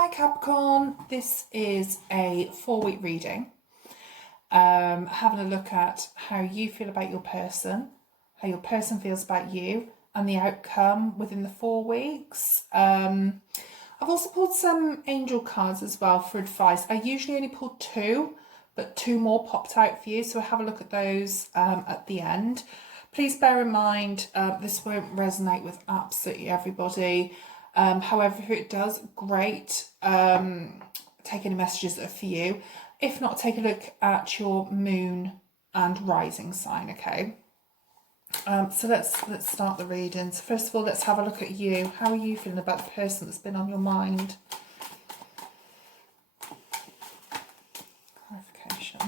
Hi Capricorn, this is a 4-week reading, having a look at how you feel about your person, how your person feels about you, and the outcome within the 4 weeks. I've also pulled some angel cards as well for advice. I usually only pull 2, but 2 more popped out for you, so have a look at those at the end. Please bear in mind, this won't resonate with absolutely everybody. However, if it does, great. Take any messages that are for you. If not, take a look at your moon and rising sign, okay? So let's start the reading. So first of all, let's have a look at you. How are you feeling about the person that's been on your mind? Clarification,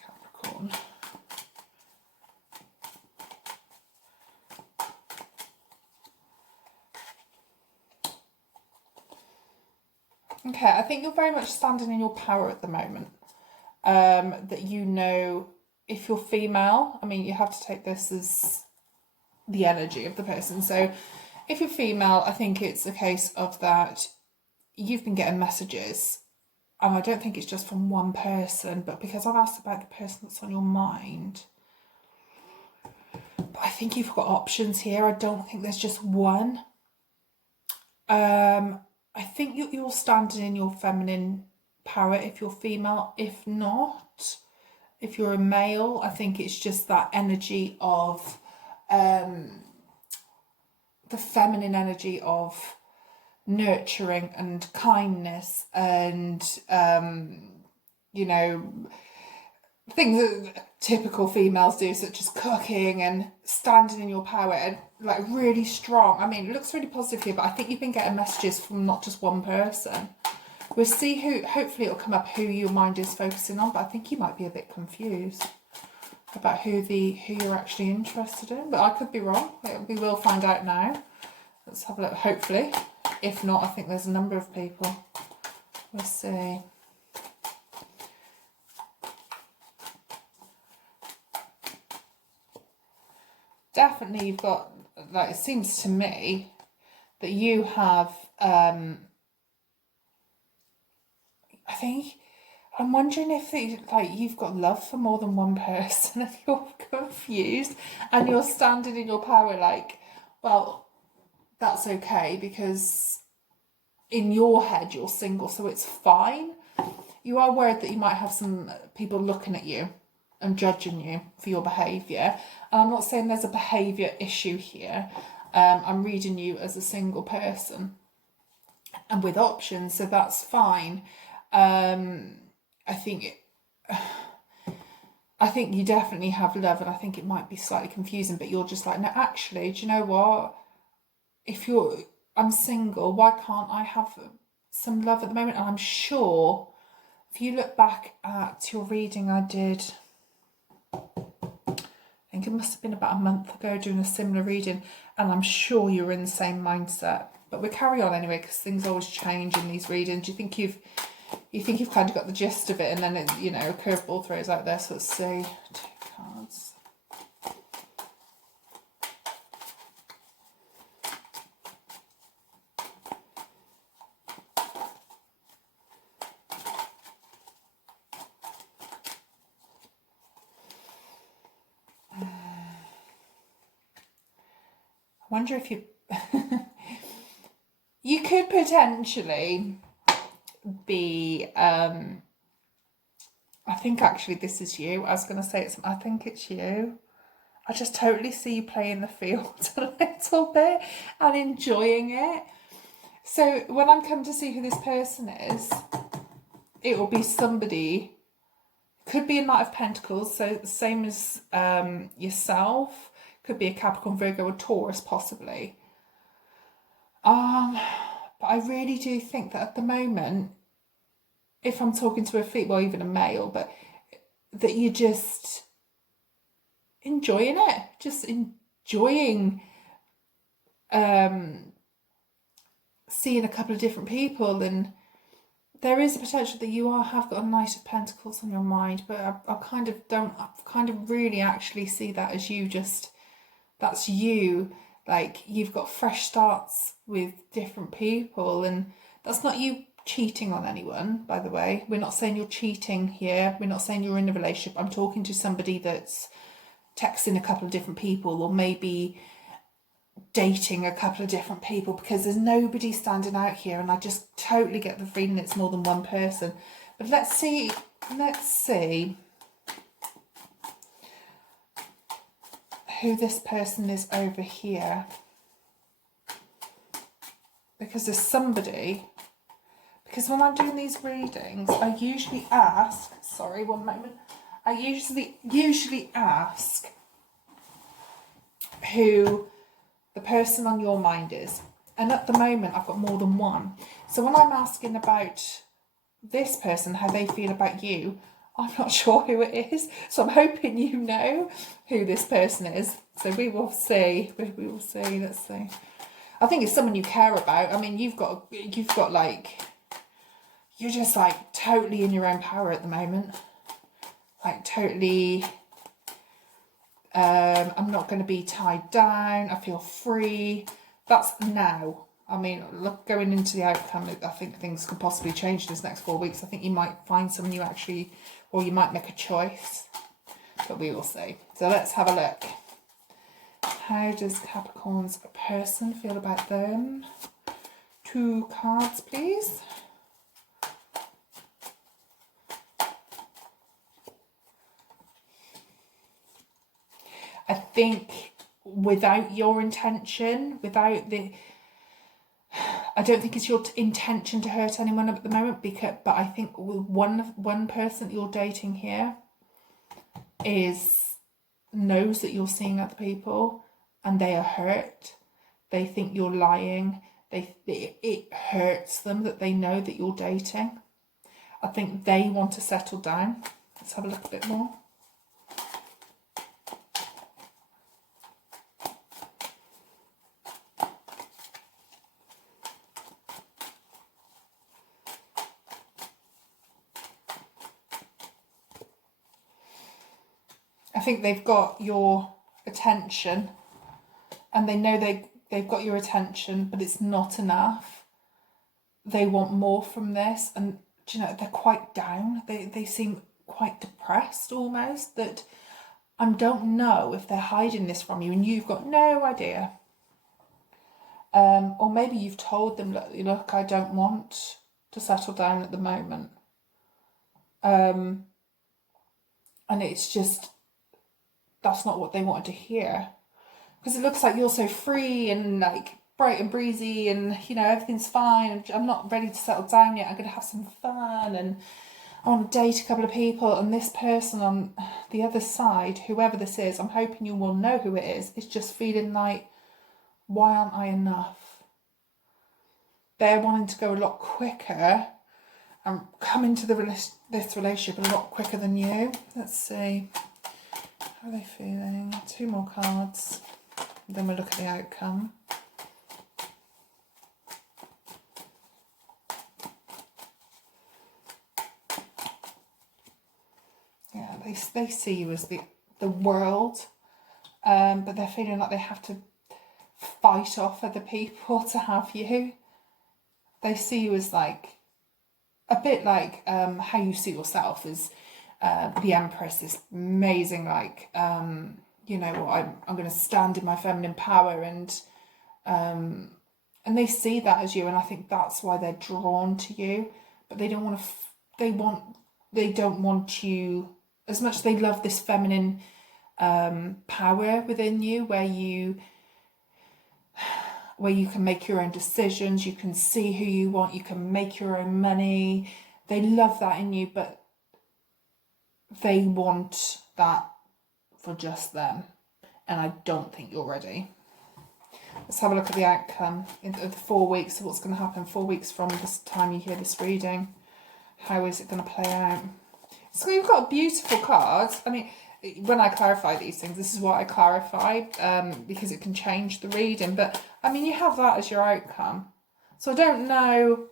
Capricorn. Okay, I think you're very much standing in your power at the moment. That you know, if you're female, I mean, you have to take this as the energy of the person. So if you're female, I think it's a case of that you've been getting messages. And I don't think it's just from one person, but because I've asked about the person that's on your mind, but I think you've got options here. I don't think there's just one. I think you're standing in your feminine power if you're female. If not, if you're a male, I think it's just that energy of the feminine energy of nurturing and kindness and you know, things that typical females do, such as cooking and standing in your power and like really strong. I mean, it looks really positive here, but I think you've been getting messages from not just one person. We'll see who, hopefully it'll come up who your mind is focusing on, but I think you might be a bit confused about who you're actually interested in, but I could be wrong. We will find out now. Let's have a look, hopefully. If not, I think there's a number of people. We'll see. Definitely you've got, like, it seems to me that you have, I think, I'm wondering if you've got love for more than one person and you're confused and you're standing in your power like, well, that's okay because in your head you're single, so it's fine. You are worried that you might have some people looking at you and judging you for your behaviour. And I'm not saying there's a behaviour issue here. I'm reading you as a single person and with options, so that's fine. I think you definitely have love, and I think it might be slightly confusing, but you're just like, no, actually, do you know what? I'm single, why can't I have some love at the moment? And I'm sure if you look back at your reading I did, I think it must have been about a month ago, doing a similar reading, and I'm sure you were in the same mindset. But we'll carry on anyway, because things always change in these readings. You think you've kind of got the gist of it, and then it, you know, a curveball throws out there. So let's see, 2 cards. I wonder if you you could potentially be I think actually this is you. I was going to say I think it's you. I just totally see you playing the field a little bit and enjoying it. So when I'm coming to see who this person is, it will be somebody, could be a Knight of Pentacles, so the same as yourself. Could be a Capricorn, Virgo, or Taurus, possibly. But I really do think that at the moment, if I'm talking to well, even a male, but that you're just enjoying it, just enjoying seeing a couple of different people, and there is a potential that you have got a Knight of Pentacles on your mind, but I kind of really actually see that as you just, that's you, like you've got fresh starts with different people, and That's not you cheating on anyone, by the way. We're not saying you're cheating here. We're not saying you're in a relationship. I'm talking to somebody that's texting a couple of different people, or maybe dating a couple of different people, because there's nobody standing out here, and I just totally get the feeling it's more than one person. But let's see who this person is over here, because there's somebody. Because when I'm doing these readings, I usually ask, sorry, one moment. I usually ask who the person on your mind is. And at the moment, I've got more than one. So when I'm asking about this person, how they feel about you, I'm not sure who it is. So I'm hoping you know who this person is. So we will see. We will see. Let's see. I think it's someone you care about. I mean, you've got like, you're just like totally in your own power at the moment. Like totally, I'm not going to be tied down. I feel free. That's now. I mean, look, going into the outcome, I think things could possibly change this next 4 weeks. I think you might find someone you actually, or you might make a choice. But we will see. So let's have a look. How does Capricorn's person feel about them? 2 cards, please. I think without your intention, I don't think it's your intention to hurt anyone at the moment, but I think with one person that you're dating here knows that you're seeing other people, and they are hurt. They think you're lying. It hurts them that they know that you're dating. I think they want to settle down. Let's have a look a bit more. I think they've got your attention, and they know they've got your attention, but it's not enough. They want more from this, and do you know, they're quite down. They seem quite depressed almost, that I don't know if they're hiding this from you and you've got no idea. Or maybe you've told them, look, I don't want to settle down at the moment. And it's just, that's not what they wanted to hear, because it looks like you're so free and like bright and breezy, and you know, everything's fine, and I'm not ready to settle down yet. I'm going to have some fun, and I want to date a couple of people. And this person on the other side, whoever this is, I'm hoping you will know who it is just feeling like, why aren't I enough? They're wanting to go a lot quicker and come into this relationship a lot quicker than you. Let's see. How are they feeling? 2 more cards. Then we'll look at the outcome. Yeah, they see you as the world, but they're feeling like they have to fight off other people to have you. They see you as like, a bit like how you see yourself as the Empress, is amazing, like, you know, I'm going to stand in my feminine power, and they see that as you, and I think that's why they're drawn to you. But they don't want to. They don't want you as much as they love this feminine power within you, where you can make your own decisions, you can see who you want, you can make your own money. They love that in you, but they want that for just them. And I don't think you're ready. Let's have a look at the outcome in the 4 weeks of what's going to happen 4 weeks from this time you hear this reading. How is it going to play out? So you've got a beautiful card. I mean, when I clarify these things, this is what I clarify, because it can change the reading. But I mean, you have that as your outcome. So I don't know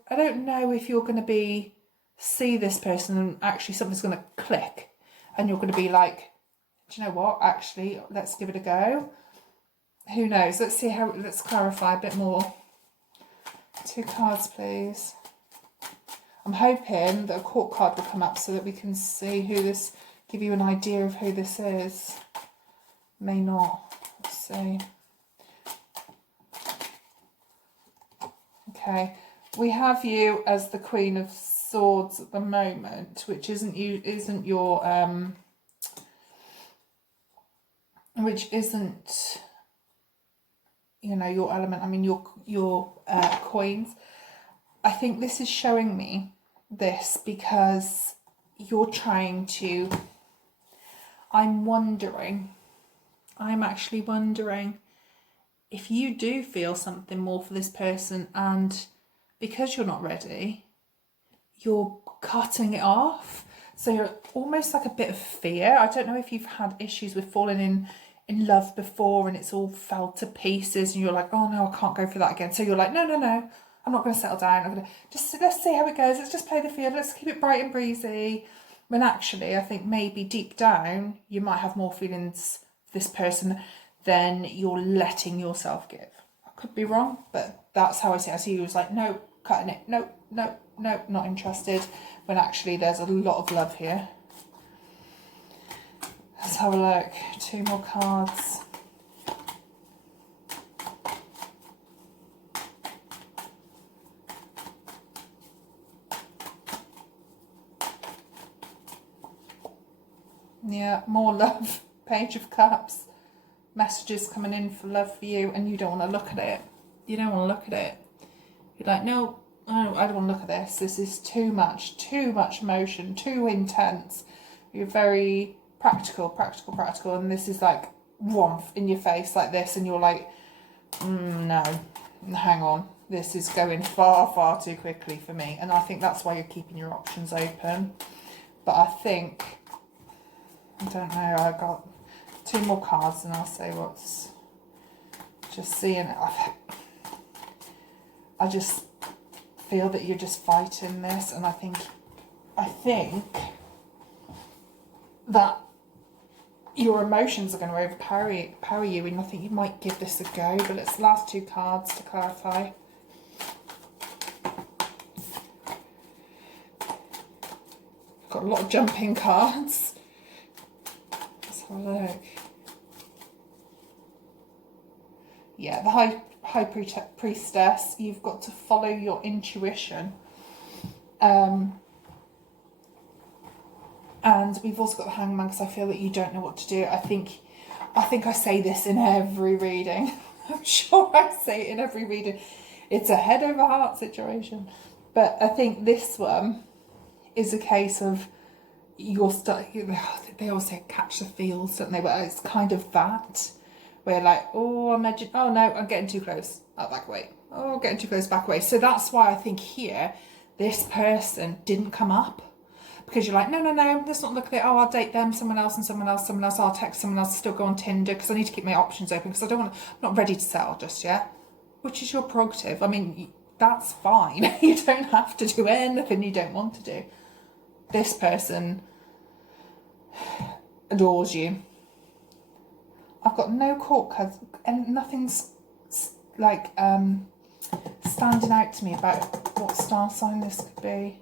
if you're going to see this person and actually something's going to click, and you're going to be like, do you know what? Actually, let's give it a go. Who knows? Let's clarify a bit more. 2 cards, please. I'm hoping that a court card will come up so that we can see who this, give you an idea of who this is. May not. Let's see. Okay, we have you as the Queen of Swords at the moment, which isn't your which isn't, you know, your element. I mean, your coins. I think this is showing me this because you're trying to, I'm actually wondering if you do feel something more for this person, and because you're not ready, you're cutting it off. So you're almost like a bit of fear. I don't know if you've had issues with falling in love before and it's all fell to pieces and you're like, oh no, I can't go for that again. So you're like, no, I'm not going to settle down. I'm going to just, let's see how it goes. Let's just play the field. Let's keep it bright and breezy. When actually, I think maybe deep down, you might have more feelings for this person than you're letting yourself give. I could be wrong, but that's how I see it. I see you was like, no, cutting it. No, not interested. When actually there's a lot of love here. Let's have a look. 2 more cards. Yeah, more love. Page of Cups. Messages coming in for love for you, and you don't want to look at it. You don't want to look at it. You're like, no, I don't want to look at this. This is too much emotion, too intense. You're very practical, and this is like warmth in your face like this, and you're like, no, hang on. This is going far too quickly for me. And I think that's why you're keeping your options open. But I think, I don't know, I got 2 more cards and I'll say what's, just seeing it. I just feel that you're just fighting this, and I think that your emotions are going to overpower you, and I think you might give this a go. But let's last 2 cards to clarify. Got a lot of jumping cards. Let's have a look. Yeah, the High Priestess, you've got to follow your intuition. And we've also got the Hangman, because I feel that you don't know what to do. I think I say this in every reading. I'm sure I say it in every reading. It's a head over heart situation. But I think this one is a case of you're stuck. They always say catch the feels, don't they? But it's kind of that. Where like, oh, imagine, oh no, I'm getting too close. I'll back away. Oh, getting too close, back away. So that's why I think here, this person didn't come up. Because you're like, no, let's not look at it. Oh, I'll date them, someone else. I'll text someone else, still go on Tinder, because I need to keep my options open, because I'm not ready to settle just yet. Which is your prerogative. I mean, that's fine. You don't have to do anything you don't want to do. This person adores you. I've got no court cards, and nothing's like standing out to me about what star sign this could be.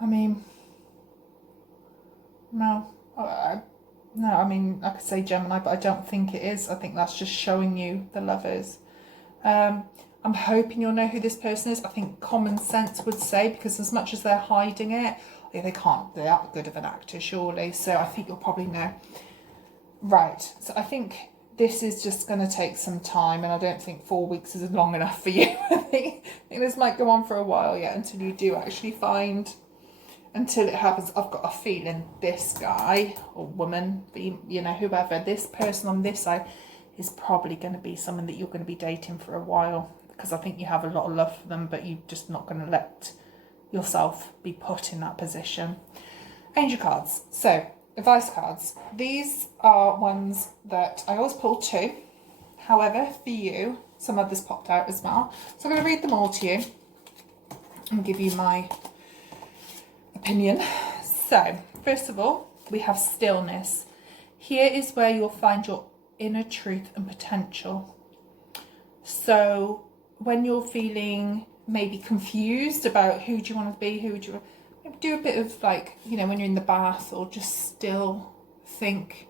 I mean, no, I mean, I could say Gemini, but I don't think it is. I think that's just showing you the lovers. I'm hoping you'll know who this person is. I think common sense would say, because as much as they're hiding it, they can't, they're that good of an actor, surely. So I think you'll probably know. Right, so I think this is just going to take some time, and I don't think 4 weeks is long enough for you. I think this might go on for a while yet, until you do actually find, until it happens. I've got a feeling this guy or woman, you know, whoever, this person on this side is probably going to be someone that you're going to be dating for a while, because I think you have a lot of love for them, but you're just not going to let yourself be put in that position. Angel cards. So, advice cards. These are ones that I always pull 2. However, for you, some others popped out as well. So I'm going to read them all to you and give you my opinion. So, first of all, we have stillness. Here is where you'll find your inner truth and potential. So, when you're feeling maybe confused about who do you want to be, who do you maybe do a bit of like, you know, when you're in the bath, or just still think,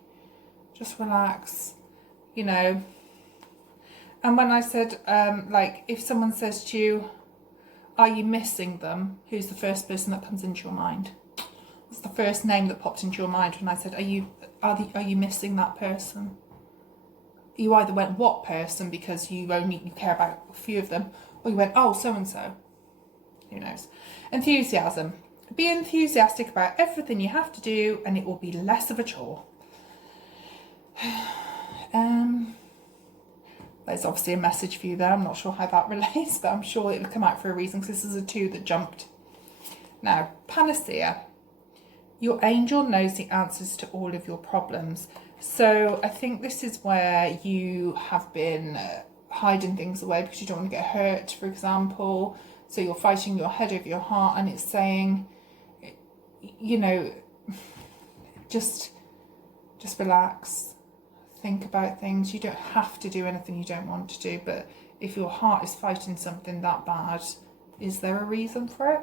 just relax, you know. And when I said, like, if someone says to you, are you missing them? Who's the first person that comes into your mind? What's the first name that popped into your mind when I said, are you missing that person? You either went, what person, because you care about a few of them, or you went, oh, so-and-so. Who knows? Enthusiasm. Be enthusiastic about everything you have to do, and it will be less of a chore. There's obviously a message for you there. I'm not sure how that relates, but I'm sure it will come out for a reason, because this is a 2 that jumped. Now, panacea. Your angel knows the answers to all of your problems. So I think this is where you have been hiding things away because you don't want to get hurt, for example. So you're fighting your head over your heart, and it's saying, you know, just relax. Think about things. You don't have to do anything you don't want to do, but if your heart is fighting something that bad, is there a reason for it?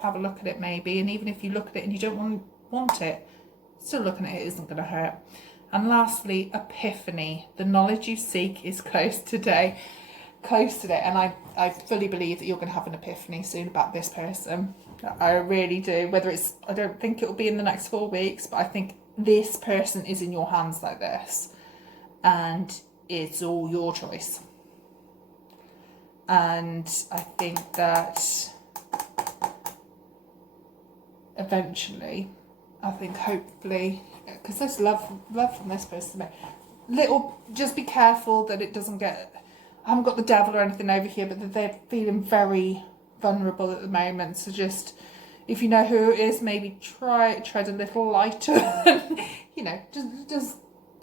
Have a look at it maybe, and even if you look at it and you don't want it, still looking at it isn't going to hurt. And lastly, epiphany. The knowledge you seek is close today. And I fully believe that you're going to have an epiphany soon about this person. I really do. I don't think it will be in the next 4 weeks, but I think this person is in your hands like this. And it's all your choice. And I think that eventually, hopefully, because there's love from this person. Just be careful that it doesn't get, I haven't got the devil or anything over here, but that they're feeling very vulnerable at the moment. So just, if you know who it is, maybe tread a little lighter. You know,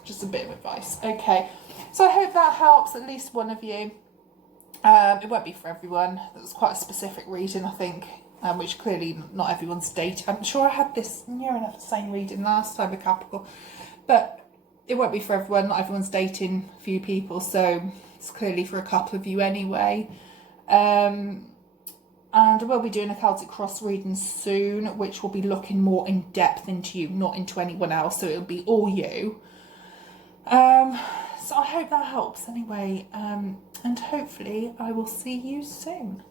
just a bit of advice. Okay, so I hope that helps at least one of you. It won't be for everyone. That was quite a specific reading, I think, which clearly not everyone's dating. I'm sure I had this near enough the same reading last time with Capricorn, but it won't be for everyone. Not everyone's dating a few people, so it's clearly for a couple of you anyway. And we'll be doing a Celtic Cross reading soon, which will be looking more in depth into you, not into anyone else. So it'll be all you. So I hope that helps anyway. And hopefully I will see you soon.